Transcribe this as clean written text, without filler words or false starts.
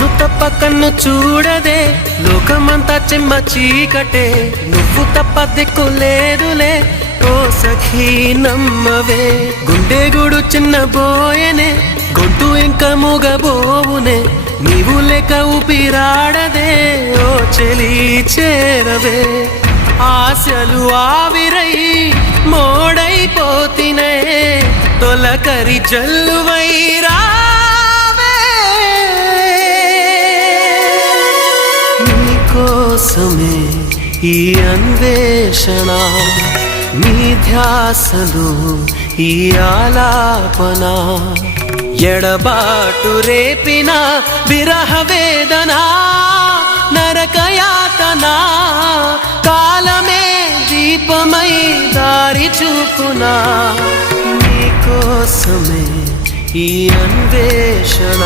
నిన్ను తప్ప కన్ను చూడదే లోకమంతా చెమ్మ చీకటే నువ్వు తప్ప దిక్కు లేదులే ఓ సఖీ నమ్మవే గుండె గుడు చిన్న బోయనే గొంతు ఇంకా మూగబోవునే నీవు లేక ఊపిరాడదే ఓ చెలి చేరవే ఆశలు ఆవిరై మోడైపోతినే తొలకరి జల్లువైరా కోసమే ఈ అన్వేషణ నీ ధ్యాసలో ఈ ఆలాపన ఎడబాటు రేపిన విరహ వేదన నరకయాతన కాలమే దీపమై దారి చూపునా నీ కోసమే ఈ అన్వేషణ